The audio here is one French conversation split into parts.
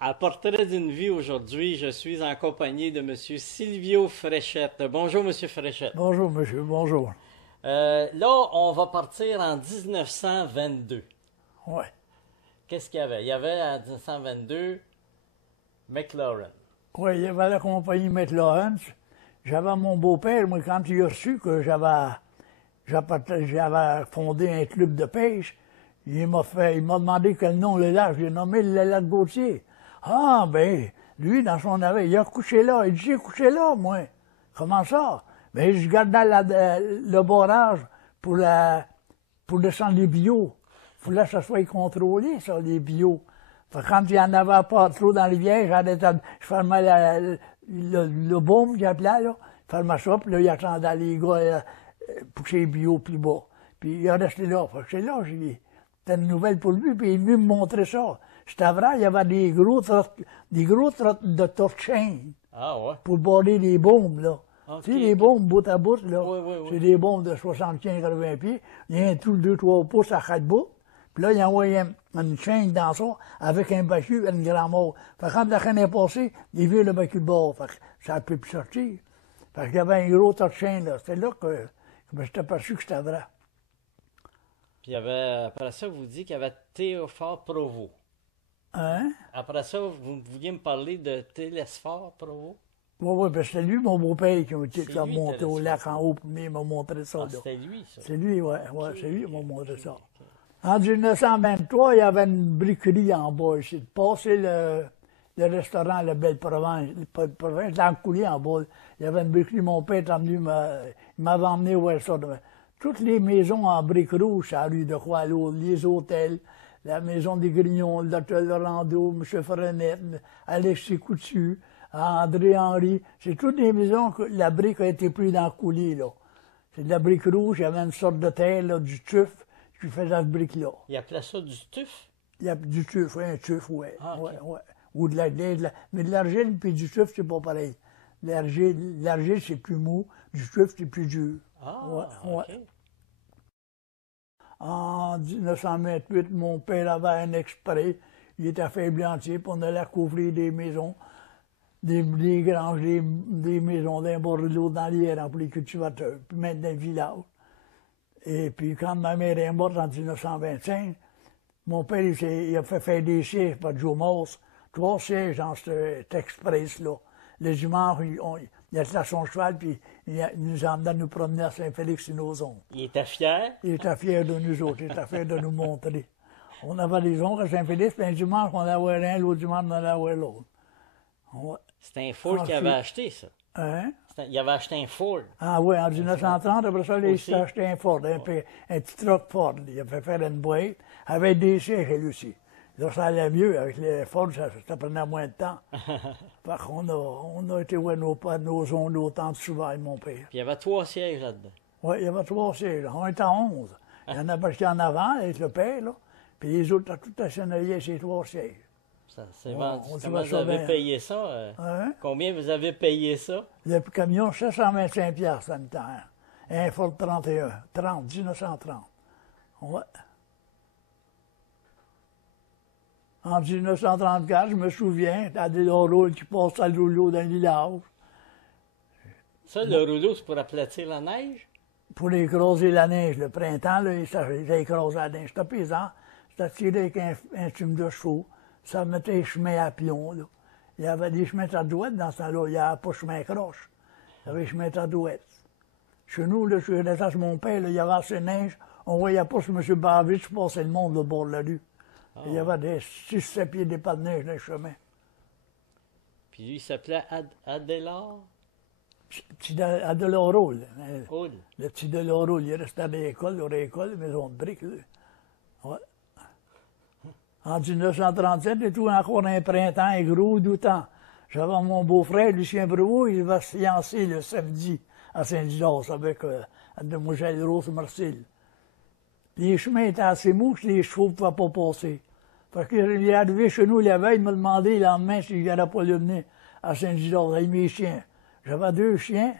À Portrait d'une vie aujourd'hui, je suis en compagnie de Monsieur Silvio Fréchette. Bonjour, Monsieur Fréchette. Bonjour, monsieur, bonjour. Là, on va partir en 1922. Ouais. Qu'est-ce qu'il y avait? Il y avait en 1922 McLaren. Oui, il y avait la compagnie McLaren. J'avais mon beau-père, moi, quand il a su que j'avais fondé un club de pêche, il m'a demandé quel nom le lac. J'ai nommé le lac Gauthier. Ah, ben, lui, dans son navire, il a couché là. Il dit, j'ai couché là, moi. Comment ça? Ben, je gardais le barrage pour descendre les bio. Il fallait que ça soit contrôlé, ça, les bio. Fait que quand il n'y en avait pas trop dans les vieilles, je fermais le baume qu'il appelait, là. Je fermais ça, puis là, il attendait les gars pousser les bio plus bas. Puis il est resté là. Fait que c'est là, j'ai dit, c'était une nouvelle pour lui, puis il est venu me montrer ça. C'était vrai, il y avait des gros trottes de torchaine Ah ouais? pour border les baumes, là. Ok. Tu sais, les baumes bout à bout, là. Oui, oui, oui. C'est des baumes de 75-80 pieds. Il y a un trou de 2-3 pouces à chaque bout. Puis là, il a envoyé une chaîne dans ça avec un bacu et une grand mort. Fait que quand la chaîne est passée, il vit le bacu de bord. Fait que ça a pu plus sortir. Fait qu'il y avait un gros tas de chaîne, là. C'était là que je m'étais aperçu que c'était vrai. Puis il y avait, après ça, vous dites qu'il y avait Théophore Provost. Hein? Après ça, vous vouliez me parler de Télésphore Provost? Oui, oui, parce que c'est lui, mon beau-père, qui C'est a lui, monté au Télésphore. lac en haut, puis il m'a montré ça, Ah, là. c'était lui, ça. C'est lui, ouais, Ok, c'est lui qui m'a montré ok, ça. ok. En 1923, il y avait une briquerie en bas ici. Passé le restaurant La Belle Province, dans le coulis en bas, il y avait une briquerie. Mon père est venu, il m'avait emmené voir ça. Toutes les maisons en briques rouges, à la rue de Croix-Lourdes, les hôtels, la maison des Grignons, l'hôtel Lorando, M. Frenette, Alexis Coutu, André Henry. C'est toutes des maisons que la brique a été prise dans le coulis, là. C'est de la brique rouge, il y avait une sorte de terre, là, du tuf, qui faisait cette brique-là. Il appelait ça du tuf? Il y a du tuf, oui, un tuf, oui. Ah, ok. Ouais, ouais. Ou mais de l'argile puis du tuf, c'est pas pareil. L'argile, c'est plus mou, du tuf, c'est plus dur. Ah, Ouais, ok. ouais. En 1928, mon père avait un exprès. Il était affaibli entier, puis on allait couvrir des maisons, des granges, des maisons d'un bord de l'autre dans l'hier pour les cultivateurs, puis mettre dans le village. Et puis quand ma mère est morte en 1925, mon père il a fait faire des sièges par Joe Morse, 3 sièges dans cet express-là. Le dimanche, il était à son cheval, puis il nous emmenait nous promener à Saint-Félix-Innozon. Il était fier? Il était fier de nous autres, il était fier de nous montrer. On avait des oncles à Saint-Félix, puis un dimanche, on allait voir l'un, l'autre dimanche, on allait voir l'autre. Ouais. C'était un Ford qui avait acheté ça. Hein? Il avait acheté un Ford. Ah oui, en 1930, après ça, il Aussi. s'est acheté un Ford, un petit truck Ford. Il a fait faire une boîte avec des sièges, lui aussi. Là, ça allait mieux. Avec les Ford, ça prenait moins de temps. Fait qu'on a été voir nos oncles, nos tantes souvent avec mon père. Puis il y avait 3 sièges là-dedans. Oui, il y avait 3 sièges. On était à 11. Il y en a parce qu'il y en avant, avec le père, là. Puis les autres, tout assennaillé ces 3 sièges. Ça s'est On vendu. se Comment va vous ça avez bien. payé ça? Hein? Combien vous avez payé ça? Le camion, 725 piastres en même temps. Un Ford 1930. Ouais. En 1934, je me souviens, t'as des rouleaux qui passent à l'eau dans le village Ça, le rouleau, c'est pour aplatir la neige? pour écraser la neige. Le printemps, là, ça écrasé la neige. C'était pesant. C'était tiré avec un fume de chevaux. Ça mettait les chemins à plomb, là. Il y avait des chemins à douette dans ce temps-là. Il n'y avait pas de chemin croche. Il y avait des chemins à douette. Chez nous, là, sur l'étage de mon père, là, il y avait assez de neige. On ne voyait pas sur M. Bavich passer le monde au bord de la rue. Il y avait des 6-7 pieds de pas de neige dans le chemin. Puis lui, il s'appelait Adélard Petit Adeloro, là. Hood. Le petit Deloro, il est resté à l'école, maison de briques. Là. Ouais. En 1937, et tout encore un printemps, un gros doutant. J'avais mon beau-frère, Lucien Brevoux, il va se fiancer le samedi à Saint-Didas avec Demoiselle Rose Marcille. Les chemins étaient assez mous que les chevaux ne pouvaient pas passer. Fait qu'il est arrivé chez nous la veille, il m'a demandé le lendemain si je n'allais pas le mener à Saint-Didas avec mes chiens. J'avais 2 chiens,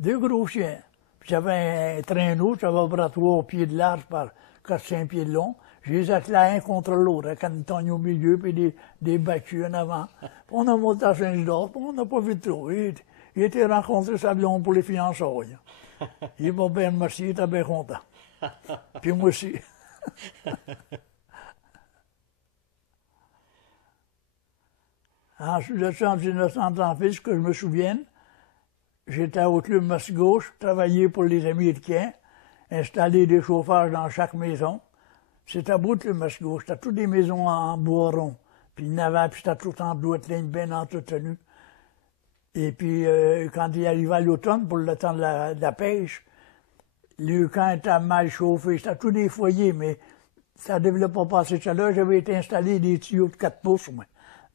2 gros chiens. Puis j'avais un traîneau, j'avais à peu près 3 pieds de large par 4-5 pieds de long. J'ai les attelés un contre l'autre, avec Antonio au milieu, puis des battus en avant. Puis on a monté à Saint-Gilles, puis on n'a pas vu trop. Il était rencontré sa blonde pour les fiançailles. Il m'a bien remercié, il était bien content. Puis moi aussi. Ensuite de ça, en 1938, ce que je me souvienne, j'étais au club Masse-Gauche, travaillé pour les Américains, installer des chauffages dans chaque maison. C'était beau, le club Masse-Gauche. C'était toutes des maisons en bois rond. Puis il y en avait, puis c'était tout en bois de ligne bien entretenu. Et puis, quand il arrivait à l'automne, pour le temps de la pêche, le camp était mal chauffé. C'était tous des foyers, mais ça ne développait pas assez de chaleur. J'avais été installé des tuyaux de 4 pouces, moi.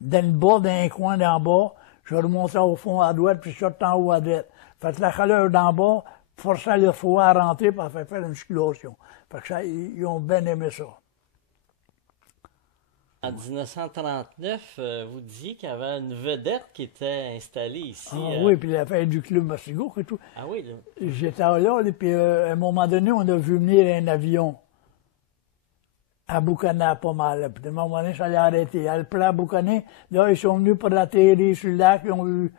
Dans le bas, dans un coin d'en bas, je remontais au fond à droite, puis je sortais en haut à droite. Fait que la chaleur d'en bas forçait le foie à rentrer, puis à faire une circulation. Fait que ça, ils ont bien aimé ça. En 1939, vous disiez qu'il y avait une vedette qui était installée ici. Oui, puis la fête du club Massigo et tout. Ah oui, là. J'étais là, puis à un moment donné, on a vu venir un avion à Boucané pas mal. Puis à un moment donné, ça allait arrêter. À le plat Boucané, là, ils sont venus pour atterrir sur le lac, ils ont eu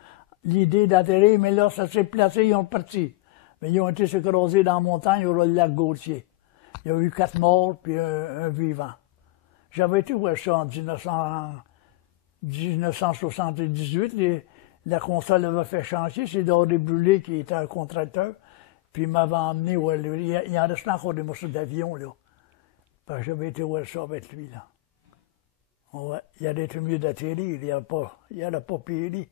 l'idée d'atterrir, mais là, ça s'est placé, ils ont parti. Mais ils ont été s'écraser dans la montagne, au lac Gauthier. Il y a eu 4 morts, puis un vivant. J'avais été voir ça en 1978. La console avait fait chantier. C'est Doré Brûlé qui était un contracteur. Puis il m'avait emmené. Ouais, il en restait encore des morceaux d'avion, là. Parce que j'avais été voir ça avec lui, là. Ouais, il aurait été mieux d'atterrir. Il n'aurait pas péri.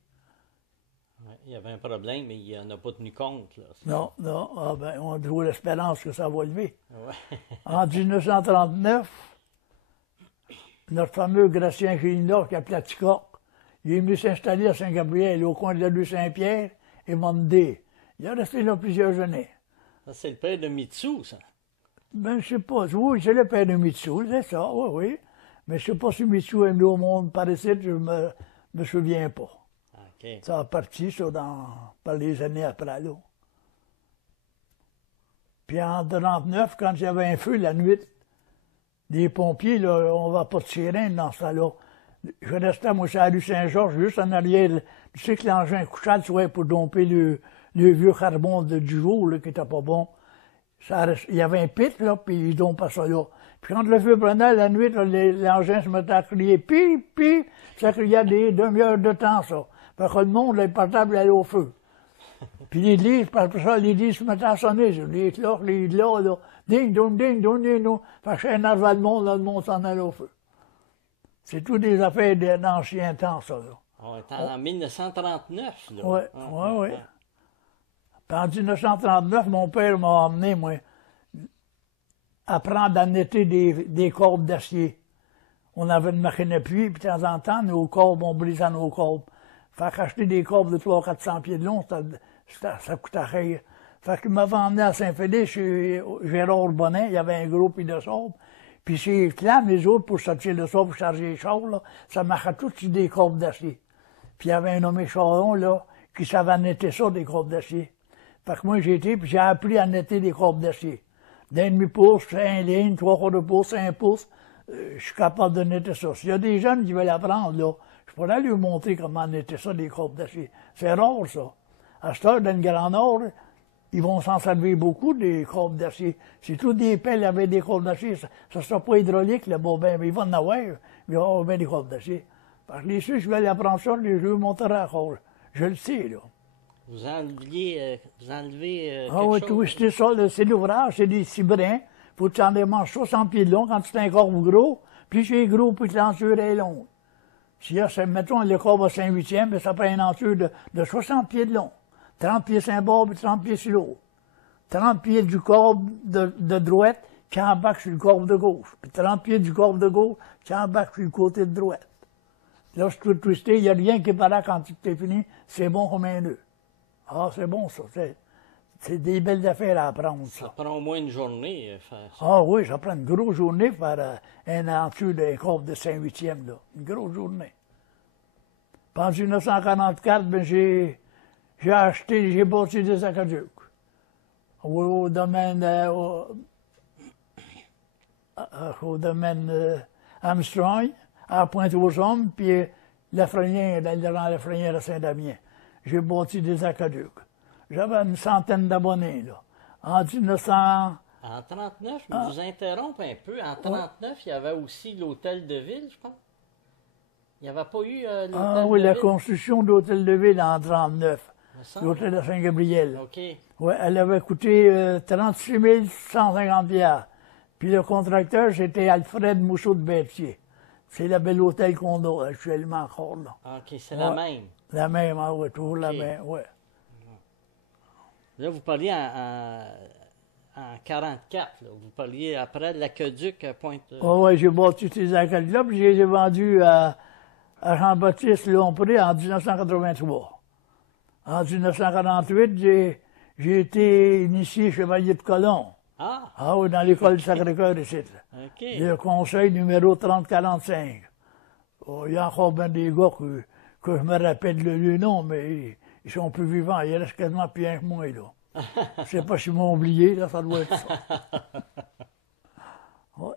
Ouais, il y avait un problème, mais il n'en a pas tenu compte, là. Non. Ah ben, on a trouvé l'espérance que ça va lever. Ouais. En 1939, notre fameux Gratien Gélinor, qui appelait Ticoc, il est venu s'installer à Saint-Gabriel, au coin de la rue Saint-Pierre et Mondé. Il est resté là plusieurs années. Ça, c'est le père de Mitsou, ça. Ben, je sais pas. Oui, c'est le père de Mitsou, c'est ça, oui. Mais je sais pas si Mitsou est venu au monde par ici, je me souviens pas. Okay. Ça a parti, ça, par les années après, là. Puis en 1939, quand il y avait un feu la nuit, les pompiers, là, on va pas de sirène dans ce temps-là. Je restais, moi, sur la rue Saint-Georges, juste en arrière. Tu sais que l'engin couchal, tu vois, pour domper le vieux carbone du jour, là, qui était pas bon. Il y avait un pit, là, puis ils dompaient ça là. Puis quand le feu prenait, la nuit, l'engin se mettait à crier, puis, ça criait des demi-heures de temps, ça. Fait que le monde, les portables allaient au feu. Puis l'église, après ça, l'église se mettait à sonner, les cloches, les là, ding, dong, ding, dong, ding, dong. Fait que ça énervait le monde s'en allait au feu. C'est tout des affaires d'anciens temps, ça, là. On est en 1939, là. Oui. Puis en 1939, mon père m'a emmené, moi, apprendre à netter des corbes d'acier. On avait une machine à puits, puis de temps en temps, nos corbes, on brisait nos corbes. Fait qu'acheter des corbes de 300-400 pieds de long, ça coûtait rien. Fait qu'il m'avait emmené à Saint-Félix chez Gérard Bonnet, il y avait un gros puits de sable. Puis chez Clam, les autres, pour sortir le sable, pour charger les chars, là, ça marchait tout sur des corbes d'acier. Puis il y avait un nommé Charon, là, qui savait netter ça, des corbes d'acier. Fait que moi, j'ai été, puis j'ai appris à netter des corbes d'acier. D'un demi-pouce, 1 ligne, 3/4 de pouce, 1 pouce, je suis capable de netter ça. S'il y a des jeunes qui veulent apprendre, là, je pourrais lui montrer comment netter ça, des corbes d'acier. C'est rare, ça. À cette heure, dans le Grand Nord, ils vont s'en servir beaucoup, des corbes d'acier. C'est tous des pelles avec des corbes d'acier. Ça ne sera pas hydraulique, là-bas, ben, ils vont en avoir, mais il va y avoir bien des corbes d'acier. Parce que les Suisses veulent apprendre ça, je lui montrerai encore. Je le sais, là. Vous enlevez Ah oui, quelque chose? twister ça, c'est l'ouvrage, c'est des cibrins. Faut que tu en démanges 60 pieds de long quand c'est un corbe gros. Plus c'est gros, plus l'enture est longue. Si là, mettons, le corbe à 5/8, ben, ça prend une enture de 60 pieds de long. 30 pieds sur un bord, puis 30 pieds sur l'autre. 30 pieds du corbe de droite qui embarque sur le corbe de gauche. Puis 30 pieds du corbe de gauche qui embarque sur le côté de droite. Là, c'est tout twisté, il n'y a rien qui paraît quand tu es fini. C'est bon comme un nœud. Ah, c'est bon, ça. C'est des belles affaires à apprendre, ça. Ça prend au moins une journée faire ça. Ah oui, ça prend une grosse journée pour faire un enture d'un corbe de 5/8, là. Une grosse journée. Puis en 1944, ben, j'ai bâti des aqueducs. Au domaine, au domaine Armstrong, à Pointe-aux-Hommes, puis Lafrenière, dans Lafrenière à Saint-Damien. J'ai bâti des aqueducs. J'avais une centaine d'abonnés, là. En 1900... En 39, je vous interromps un peu. En 39, il y avait aussi l'hôtel de ville, je pense. Il n'y avait pas eu l'hôtel Ah oui, de la ville? construction de l'hôtel de ville en 1939. Me semble. L'hôtel de Saint-Gabriel. OK. Ouais, elle avait coûté 36 150 $. Puis le contracteur, c'était Alfred Mousseau de Berthier. C'est le bel hôtel qu'on a actuellement encore, là. OK, c'est la Ouais. même. La même, ah oui, toujours la Ok. même, ouais. Là, vous parliez en 44. Là. Vous parliez après de l'aqueduc à Pointe... Ah ouais, j'ai bâti ces aqueducs-là, puis je les ai vendus à Jean-Baptiste Lompré en 1983. En 1948, j'ai été initié chevalier de colon. Ah, Ah oui, dans l'école du Sacré-Cœur ici. Là. OK. Le conseil numéro 3045. Oh, il y a encore bien des gars que je me rappelle le nom, mais ils sont plus vivants. Ils restent quasiment plus rien que moi, là. Je sais pas s'ils m'ont oublié, là, ça doit être ça. Ouais.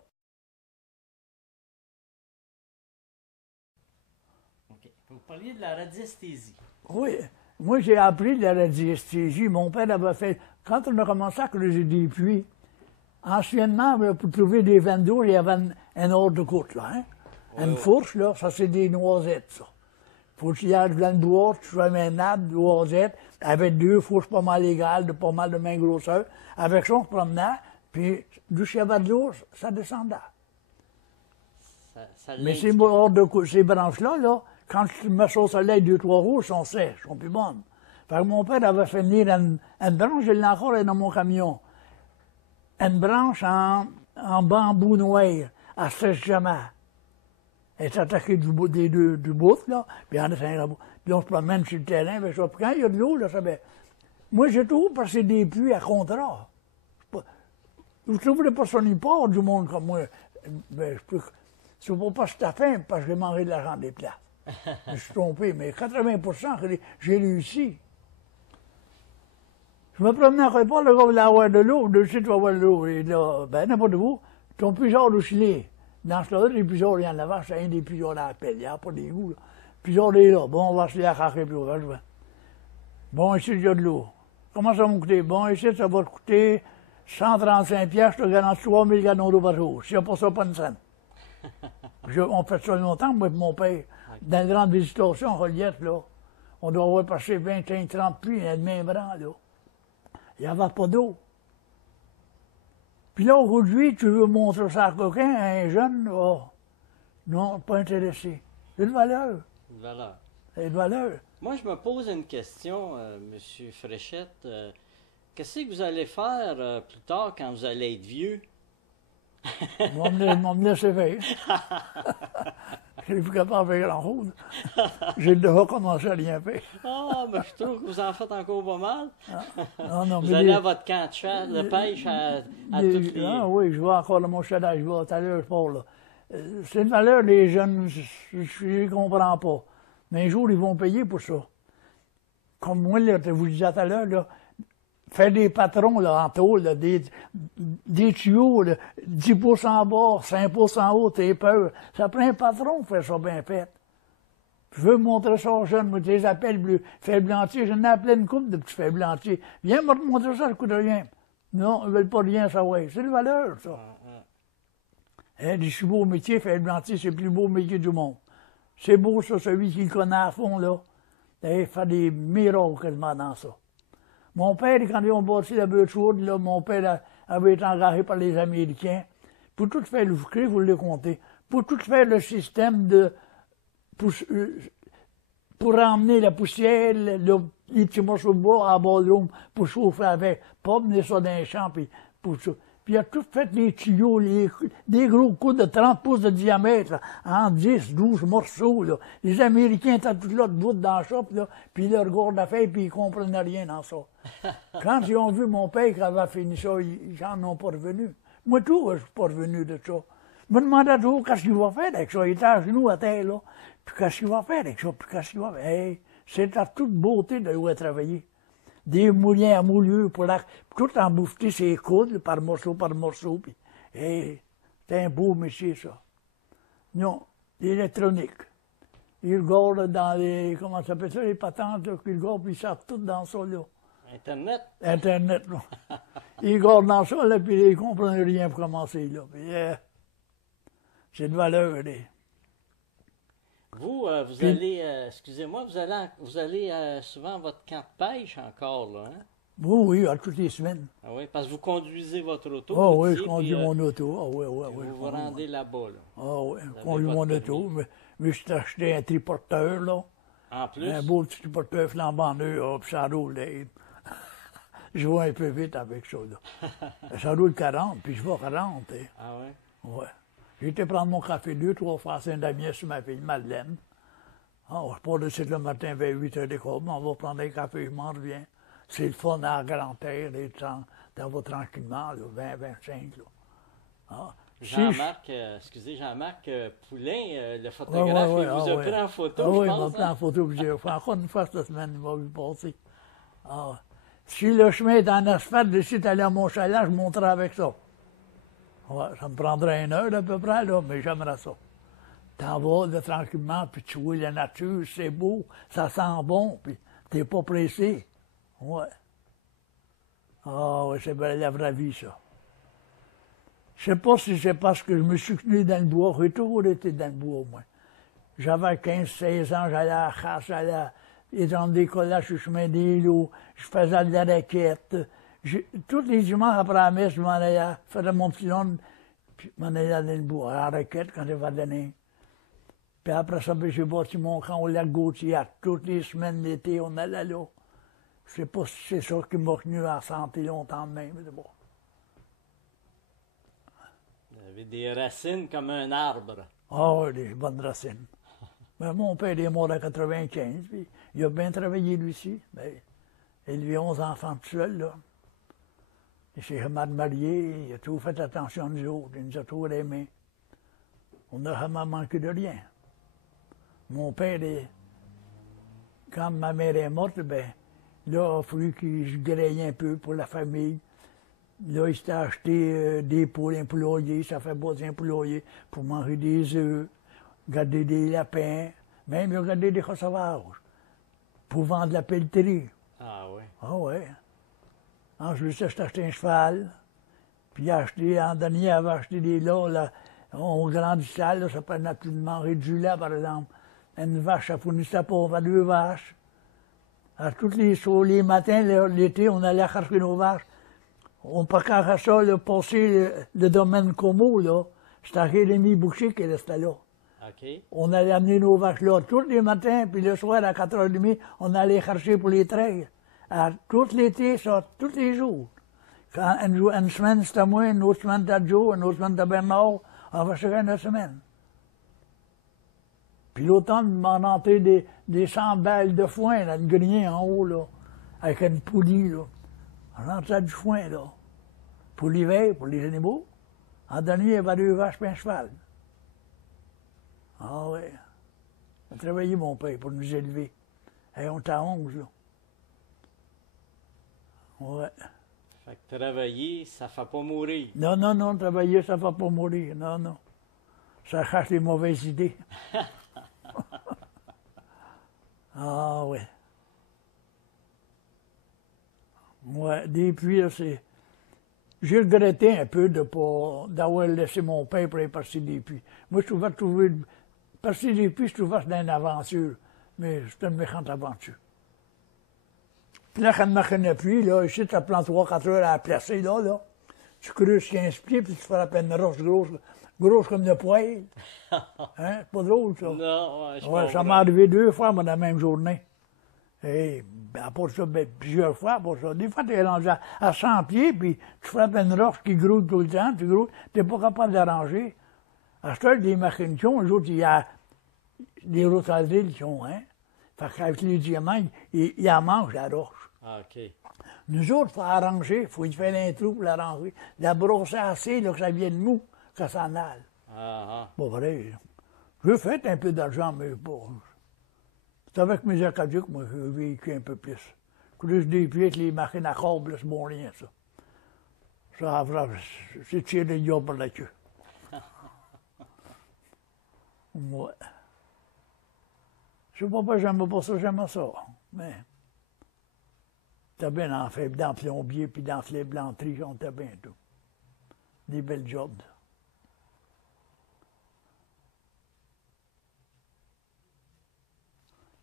OK. Vous parliez de la radiesthésie. Oui, moi j'ai appris de la radiesthésie. Mon père avait fait, quand on a commencé à creuser des puits, anciennement, pour trouver des veines d'eau, il y avait un ordre de côte, là. Hein? Une fourche, là, ça c'est des noisettes, ça. Faut qu'il y ait de la boîte, tu fais un nappe, de noisettes, avec deux fourches pas mal égales, de pas mal de main grosseur. Avec ça, on se promenait, puis d'où il y avait de l'eau, ça descendait. Ça Mais l'indique. ces branches-là, là, quand tu mets ça au soleil 2-3 jours, elles sont sèches, elles sont plus bonnes. Fait que mon père avait fait venir une branche, je l'ai encore dans mon camion. Une branche en bambou noir, elle sèche jamais. Elle est attaquée du bout, du bout, là, puis on a fait un bout. Puis on se promène sur le terrain avec ça. Puis quand il y a de l'eau, là, ça fait... Moi, j'ai toujours passé des puits à contrat. Vous trouvez pas son part du monde comme moi. Ben, je peux pas se taper parce que j'ai mangé de l'argent des places. Je me suis trompé, mais 80%, j'ai réussi. Je me promenais à quelque part, le gars voulait avoir de l'eau, de suite, tu vas avoir de l'eau. Et là, ben, n'importe où, ton puisard au Chili. Dans ce cas-là, les puisards, il y en avait, c'est un des puisards à la pelle, il n'y a pas d'égout, là. Puisard est là, bon, on va se les accacher plus haut, je vois. Bon, ici, il y a de l'eau. Comment ça va me coûter? Bon, ici, ça va te coûter 135 piastres, je te garantis 3000 gallons d'eau par jour. S'il n'y a pas ça, pas une scène. On fait ça longtemps, moi et mon père. Dans les grandes visitations, Reliette, là, on doit avoir passé 25, 30 puits dans le même rang, là. Il n'y avait pas d'eau. Puis là, aujourd'hui, tu veux montrer ça à quelqu'un, à un jeune, oh, non, pas intéressé. C'est une valeur. Une valeur. C'est une valeur. Moi, je me pose une question, Monsieur Fréchette. Qu'est-ce que vous allez faire plus tard quand vous allez être vieux? Ils vont me laisser faire. Je suis plus capable de faire grand-chose. J'ai déjà commencé à rien faire. Ah, mais je trouve que vous en faites encore pas mal. Non, non, Vous mais allez les- à votre camp de chasse, de pêche à les- toutes les... Ah oui, je vais encore à mon chalet, je vais tout à l'heure, je pars là. C'est une valeur, les jeunes, je ne comprends pas. Mais un jour, ils vont payer pour ça. Comme moi, là, je vous disais tout à l'heure, là, faire des patrons là, en tôle, là, des tuyaux, là, 10% en bas, 5% en haut, t'es peur. Ça prend un patron pour faire ça bien fait. Je veux montrer ça aux jeunes, moi, je les appelle faire blanchir. J'en ai appelé une couple de petits faire blanchir. Viens me montrer ça, ça coûte rien. Non, ils ne veulent pas rien savoir. C'est une valeur, ça. Hein, du si beau métier, faire blanchir, c'est le plus beau métier du monde. C'est beau, ça, celui qui le connaît à fond, là. Il fait des miracles quasiment dans ça. Mon père, quand ils ont bâti la Birchwood, là, mon père avait été engagé par les Américains pour tout faire le foucré, vous le comptez, pour tout faire le système de... pour ramener la poussière, les petits morceaux de bois à ballroom pour chauffer avec, pas mener ça dans les champs, puis pour ça. Puis il a tout fait les tuyaux, des gros coups de 30 pouces de diamètre, là, en 10, 12 morceaux. Là. Les Américains étaient tous là, debout dans la shop, là, puis ils regardent la feuille, puis ils ne comprenaient rien dans ça. Quand ils ont vu mon père qui avait fini ça, ils n'en ont pas revenu. Moi, tout, je ne suis pas revenu de ça. Je me demandais toujours qu'est-ce qu'il va faire avec ça. Il était à genoux à terre, là. Puis qu'est-ce qu'il va faire avec ça? Puis qu'est-ce qu'il va faire? Hey, c'est à toute beauté de où travailler. Des moulins à moulure pour tout embouffeter ses coudes par morceau, puis hey, C'est un beau métier, ça. Non, l'électronique. Ils regardent dans les, comment ça s'appelle ça, les patentes, là, qu'ils regardent, puis ils savent tout dans ça, là. Internet? Internet, là. Ils regardent dans ça, là, puis ils ne comprennent rien pour commencer, là. Puis, c'est de valeur, là. Vous, vous allez, excusez-moi, vous allez souvent à votre camp de pêche encore, là, hein? Oui, oui, à toutes les semaines. Ah oui, parce que vous conduisez votre auto. Ah vous oui, disiez, je conduis puis, mon auto. Ah oui, oui, oui. vous vous rendez là-bas, là. Ah oui, je avez conduis votre mon permis. auto. Mais je t'ai acheté un triporteur, là. En plus, Un beau petit triporteur flambant neuf, là, puis ça roule. Là. Je vais un peu vite avec ça, là. Ça roule 40, puis je vais 40. Hein. ah ouais? Ouais. J'ai été prendre mon café 2-3 fois à Saint-Damien sur ma fille Madeleine. Ah, je pars de site le matin vers 8h d'école, on va prendre un café, je m'en reviens. C'est le fun à la grande terre, et t'en vas tranquillement, là, 20-25. Là. Ah. Jean-Marc, excusez, Jean-Marc Poulain, le photographe, il vous a pris en photo, ah, je oui, pense. il m'a pris en photo plusieurs fois. Encore une fois cette semaine, il m'a vu passer. Ah. Si le chemin est en asphalte, d'ici d'aller à mon chalet, je monterai avec ça. Ouais, ça me prendrait 1 heure à peu près, là, mais j'aimerais ça. T'en vas là, tranquillement, puis tu vois la nature, c'est beau, ça sent bon, puis t'es pas pressé. Ouais. Ah oui, c'est la vraie vie, ça. Je sais pas si c'est parce que je me suis tenu dans le bois, j'ai toujours été dans le bois, moi. J'avais 15-16 ans, j'allais à la chasse, j'allais étendre des collages sur le chemin des loups, je faisais de la raquette. Tous les dimanches après la messe, je m'en allais, faisais mon petit long, puis je m'en allais dans le bois, à la raquette quand il va donner. Puis après ça, j'ai bâti mon camp au lac Gauthier. Toutes les semaines d'été, on allait là. Je sais pas si c'est ça qui m'a tenu en santé longtemps de même. Bon. Vous avez des racines comme un arbre. Ah oui, des bonnes racines. Mais mon père est mort à 95, puis il a bien travaillé lui aussi. Ben, il a 11 enfants tout seul, là. Il s'est jamais marié, il a toujours fait attention à nous autres, il nous a toujours aimés. On n'a jamais manqué de rien. Mon père, quand ma mère est morte, ben, là, il a fallu que je graille un peu pour la famille. Là, il s'était acheté des poules, un poulailler, ça fait bâtir un poulailler pour manger des œufs, garder des lapins, même il a gardé des chats sauvages pour vendre de la pelleterie. Ah oui. Ah ouais. Ensuite, il s'est acheté un cheval, puis il a acheté, en dernier, il avait acheté des lots, là, on grandissait, là, ça prenait plus de manger du lait, par exemple. Une vache, ça fournissait pas, on avait 2 vaches. Alors, les matins, l'été, on allait chercher nos vaches. On parcourait ça, là, passer le domaine Como, là. C'était Jérémy Boucher qui restait là. OK. On allait amener nos vaches là tous les matins, puis le soir, à 4h30, on allait chercher pour les traits. Alors, tout l'été, ça, tous les jours. Quand une semaine, c'était moi, une autre semaine, c'était Joe, une autre semaine, c'était Bernard, on va chercher une semaine. Puis l'automne, il m'en entrait des 100 balles de foin, là, une grenier en haut, là, avec une poulie, là. On rentrait du foin, là. Pour l'hiver, pour les animaux. En dernier, il y avait 2 vaches et un cheval. Ah oui. Il a travaillé, mon père, pour nous élever. Et on était à 11, là. Ouais. Fait que travailler, ça fait pas mourir. Non, non, non, travailler, ça ne va pas mourir. Non, non. Ça cache les mauvaises idées. Ah oui. Ouais, depuis, là, c'est. J'ai regretté un peu d'avoir laissé mon père pour aller passer des puits. Moi, je trouvais passer des puits, je trouvais que c'était une aventure. Mais c'était une méchante aventure. Puis là, quand je me puits, là, ici, tu prends 3-4 heures à la placer, là. Tu creuses 15 pieds, puis tu fais la peine une roche grosse comme de poêle. Hein? C'est pas drôle, ça. Non, ouais, je Ouais, ça comprends. m'est arrivé 2 fois, moi, dans la même journée. Et ben, pour ça, ben, plusieurs fois pour ça. Des fois, tu es rendu à 100 pieds, puis tu frappes une roche qui grouille tout le temps, tu n'es pas capable d'arranger. À ce des machines qui ont, les autres, il y a des rotadrilles qui ont, hein. Fait qu'avec les diamants, ils en mangent la roche. Ah, OK. Nous autres, il faut arranger, il faut y faire un trou pour l'arranger. La brosser assez, là, que ça vienne mou, que ça en aille. Ah, Pas vrai. J'ai fait un peu d'argent, mais bon. C'est avec mes acadiques, moi, j'ai vécu un peu plus. Plus des pieds que les machines à câble, c'est bon rien, ça. Ça, c'est tirer le diable par la queue. Ouais. Je sais pas pourquoi j'aime pas ça, j'aime ça. Mais. T'as bien dans le plombier, puis dans les blanteries, on t'a bien tout. Des belles jobs.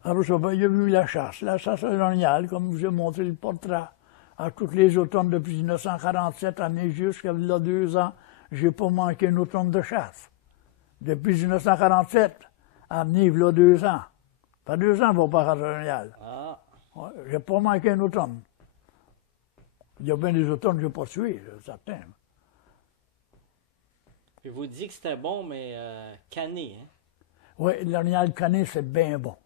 Alors, il y a eu la chasse coloniale, comme je vous ai montré le portrait. À toutes les automnes depuis 1947, année jusqu'à là 2 ans, j'ai pas manqué un automne de chasse. Depuis 1947, à venir là 2 ans. Ça fait 2 ans pour pas à coloniale. Ah, Ouais, j'ai pas manqué un automne. Il y a bien des automnes que je n'ai pas tués, certains. puis vous dites que c'était bon, mais canné, hein? Oui, l'orignal cané, c'est bien bon.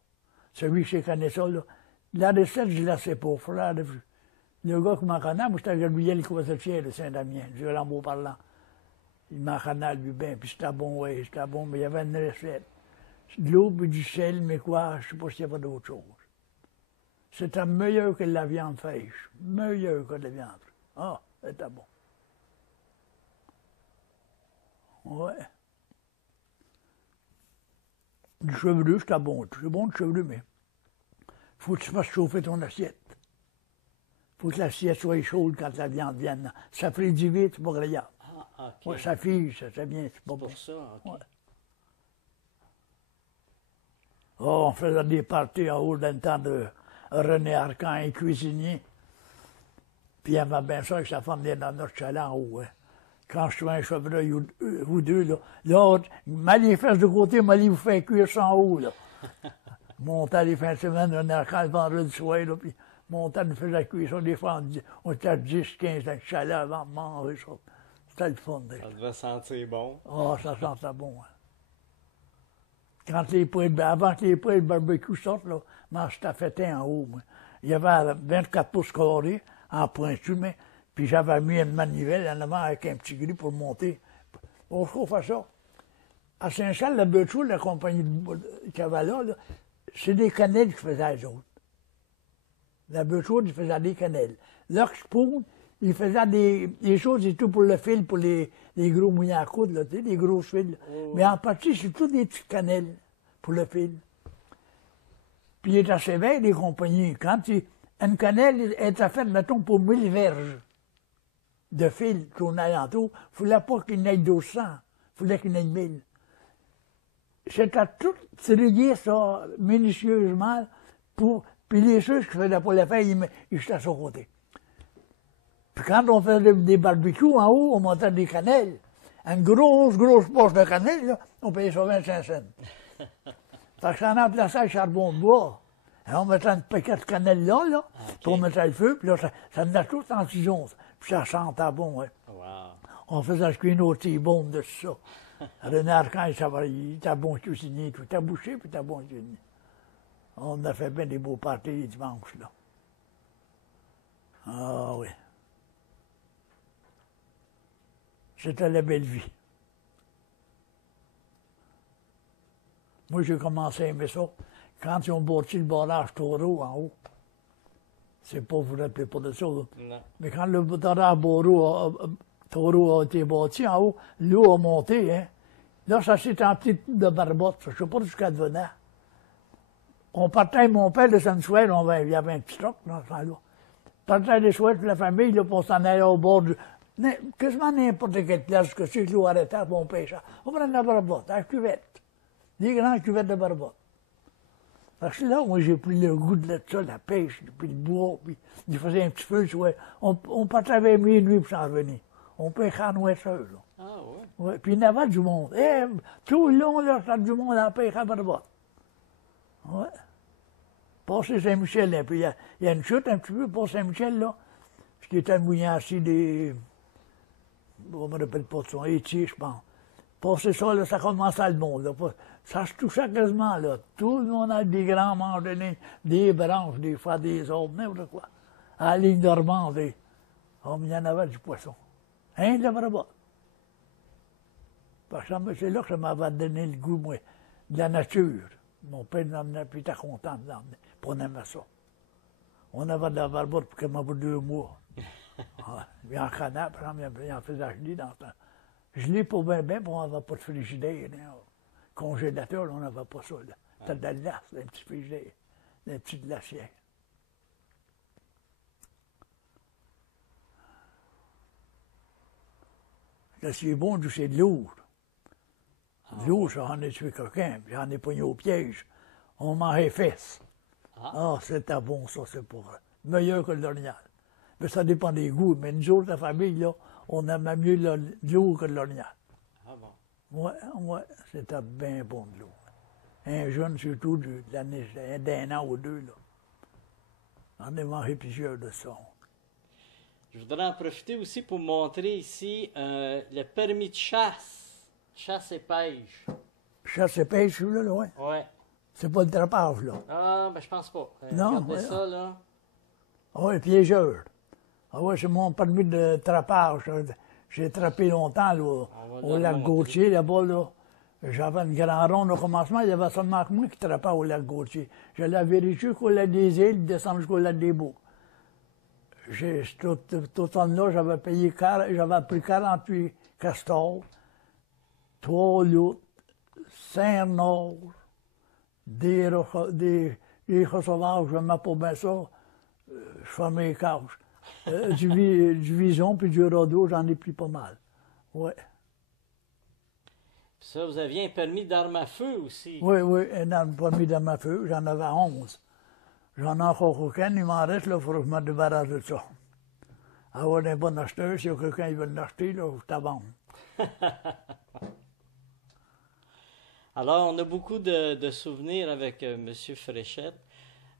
Celui qui connaît ça, là. La recette, je ne la sais pas. Le gars qui m'en connaît, moi, c'était Gabriel Coisetier de Saint-Damien, du Lambeau parlant. Il m'en connaît, lui, bien, puis c'était bon, oui, c'était bon, mais il y avait une recette. De l'eau, puis du sel, mais quoi, je ne sais pas s'il y avait d'autre chose. C'était meilleur que la viande fraîche. Meilleur que la viande fraîche. Ah, c'était bon. Ouais. Du chevelu, c'était bon. C'est bon du chevelu, mais faut que tu fasses chauffer ton assiette. Faut que l'assiette soit chaude quand la viande vienne. Ça frit vite, c'est pas agréable. Ah, ok. Ouais, ça fige, ça vient, c'est pas C'est bon. pour ça, ok. Ouais. Oh, on faisait des parties en haut dans le temps de René Arcan, un cuisinier. Puis il aimait bien ça que sa femme venait dans notre chalet en haut. Hein. Quand je trouvais un chevreuil ou deux, là, l'autre, mal les fesses de côté, mal il vous fait cuire ça en haut. Là. Montait les fins de semaine, René Arcan le vendredi soir, là, puis montait nous faisait cuire ça. Des fois, on était à 10, 15 dans le chalet avant de manger ça. C'était le fun. Ça devait sentir bon. Oh, ça sentait bon. Hein. Quand avant que les poêles de barbecue sortent, là, moi, je taffetais en haut. Moi. Il y avait 24 pouces carrés en pointu, mais puis j'avais mis une manivelle en avant avec un petit gris pour monter. On se fait ça. À Saint-Charles, la Beuchou, la compagnie qu'il y avait là, c'est des cannelles qu'ils faisaient les autres. La Beuchou, ils faisaient des cannelles. L'Oxpoon, ils faisaient des choses et tout pour le fil, pour les gros mouillants à coudre, là, tu sais, des gros fils. Oh. Mais en partie, c'est tout des petites cannelles pour le fil. Puis il est assez bien, les compagnies. Quand une cannelle est faite, mettons, pour 1000 verges de fil tourné alentour, il ne fallait pas qu'il n'ait 200, il fallait qu'il n'ait 1000. C'était tout trié, ça, minutieusement, puis les choses qui faisaient pas le faire, ils jetaient sur le côté. Puis quand on faisait des barbecues en haut, on montait des cannelles. Une grosse poche de cannelle, là, on payait ça 25 cents. Fait que ça en remplaçait le charbon de bois. Et on mettait un paquet de cannelle là, okay. Puis on mettait le feu, puis là, ça venait tout en fusion. Puis ça sentait bon, hein. Wow. On faisait cuire nos T-bones de ça. René Arcan, il était bon cuisinier, tout était bouché, puis il était bon cuisinier. On a fait bien des beaux parties les dimanches, là. Ah oui. C'était la belle vie. Moi, j'ai commencé à aimer ça quand ils ont bâti le barrage Taureau en haut. C'est pas, vous ne vous rappelez pas de ça, là. Non. Mais quand le barrage Taureau a été bâti en haut, l'eau a monté, hein. Là, ça s'est en petit de barbotte. Je ne sais pas jusqu'à devenir. On partait avec mon père de Sainte-Souaire, il y avait un petit troc dans ce temps-là. On partait des Souaires pour la famille, là, pour s'en aller au bord du. Quasiment n'importe quelle place que c'est que l'eau arrêtait pour on pêchait. On prenait de la barbotte, la cuvette. Des grandes cuvettes de barbotte. Parce que là, moi, j'ai pris le goût de ça, la pêche, puis le bois, puis il faisait un petit feu, on partait avec minuit pour s'en revenir. On pêchait en ouesseur, là. Ah oui? Ouais, puis il y avait du monde. Tout le long, là, c'était du monde en pêche à barbotte. Ouais. Passer Saint-Michel, un peu. Il y a une chute un petit peu pour Saint-Michel, là. Ce qui était le mouillanci des. On ne me rappelle pas de son étier, je pense. Passer ça, là, ça commençait le monde. Là. Ça se touchait quasiment, là. Tout le monde a des grands manches de ligne, des branches, des fois des autres, n'importe quoi. À la ligne normande, oh, mais il y en avait du poisson. Hein, de la barbotte. Parce que c'est là que ça m'avait donné le goût, moi, de la nature. Mon père m'emmenait, puis il était content de l'emmener. Puis on aimait ça. On avait de la barbotte pour quasiment pour 2 mois. Il en canard, par exemple, il en faisait geler dans le temps. Gelé pour bien, puis on n'avait pas de frigidaire. Hein. Congélateur, on n'avait pas ça. C'était de la glace, un petit frigidaire, un petit glacier. Là, ce qui est bon, c'est de l'eau. De l'eau, j'en ai tué quelqu'un, puis j'en ai pogné au piège. On mangeait fesses. Ah, c'était bon, ça, c'est pour meilleur que le l'orignal. Mais ça dépend des goûts. Mais nous autres, la famille, là, on aimait mieux de l'eau que de l'orignal. Ah bon? Ouais, c'était bien bon de l'eau. Un jeune, surtout, d'un an ou deux, là. On a mangé plusieurs de ça. Je voudrais en profiter aussi pour montrer ici le permis de chasse et pêche. Chasse et pêche, là, ouais. Ouais. C'est pas le trapage, là. Ah, ben je pense pas. Non, Regardez ça, là. Ah oui, piégeur. Ah oui, c'est mon permis de trapage. J'ai trappé longtemps, là, au lac Gauthier, là-bas, là. J'avais une grande ronde au commencement, il y avait seulement que moi qui trappais au lac Gauthier. J'allais vérifier jusqu'au lac des Îles, descendre jusqu'au lac des Baux. Tout automne-là, j'avais pris 48 castors, 3 loutres, 5 renards, des chats sauvages, je n'aimais pas bien ça, je fermais les cages. Du vison puis du radeau, j'en ai pris pas mal. Ouais. Ça, vous aviez un permis d'arme à feu aussi. Oui, un permis d'arme à feu, j'en avais 11. J'en ai encore aucun, il m'en reste, là, il faut que je me débarrasse de ça. Avoir un bon acheteur, s'il y a quelqu'un qui veut l'acheter, là, je t'abonne. Alors, on a beaucoup de souvenirs avec M. Fréchette.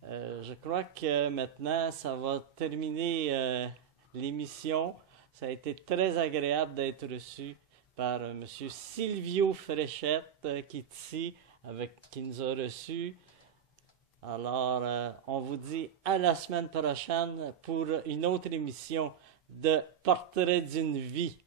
Je crois que maintenant, ça va terminer l'émission. Ça a été très agréable d'être reçu par M. Silvio Fréchette, qui est ici, qui nous a reçus. Alors, on vous dit à la semaine prochaine pour une autre émission de Portrait d'une vie.